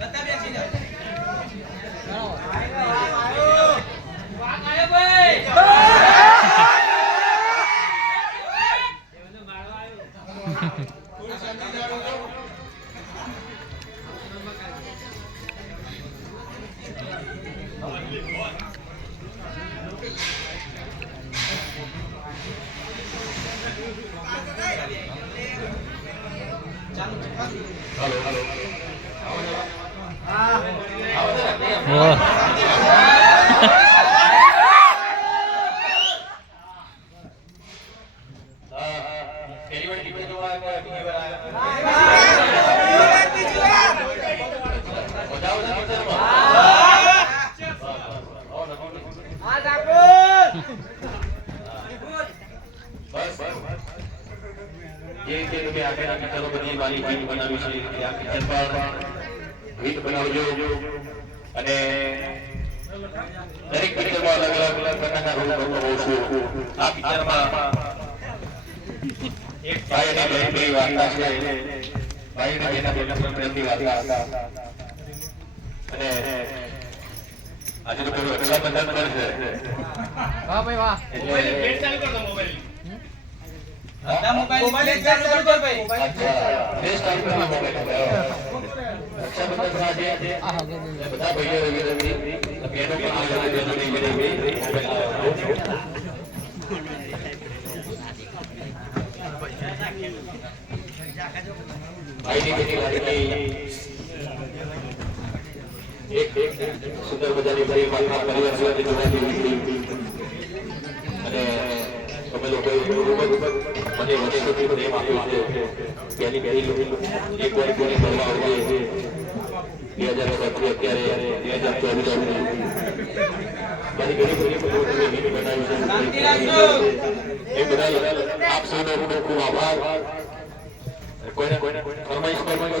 Let that પહેલી વાર TV જોવા આવ્યા બીજી વાર આવ્યા બધા બધા પિક્ચરમાં બસ જે રીતે તમે આગળના પિક્ચરો બધી મારી ગીત બનાવી છે આ પિક્ચર પણ ગીત બનાવજો. અને દરેક પિક્ચરમાં અલગ અલગ પ્રકારના રોલ ભજવો છું આ પિક્ચરમાં એક ભાઈ અને બહેનની વાર્તા છે. ભાઈ અને પ્રેમની વાર્તા અને આજે તો પેલું રક્ષાબંધન પણ છે. વાહ ભાઈ વાહ. એટલે બધા મોબાઈલ પ્લેટ ચાલુ કરજો ભાઈ બેસ્ટ ટાઈમ મોબાઈલ બધા મોબાઈલ સુંદર મજાની ફરી પાછા પરિવાર સાથે જોડાતી હતી અને તમે લોકો મને વધે સુધી પ્રેમ આપ્યો છે. પહેલી પહેલી એક વાર કોની કરવા આવીએ. બે હજાર પચીસ અત્યારે બે હજાર ચોવીસ મારી ઘણી બધી ગીત બનાવી છે. એ બધા આપ સૌનો ખૂબ ખૂબ આભાર. કોઈને કોઈને ફરમાઈશ ફરમાઈશ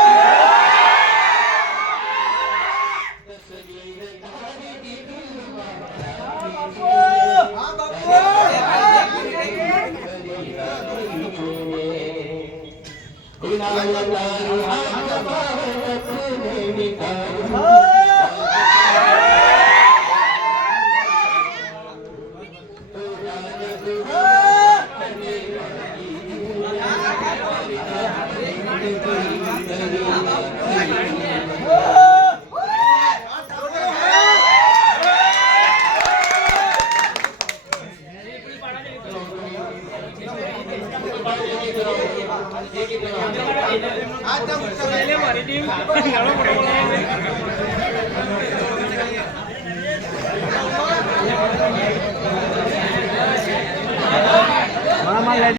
મારી આ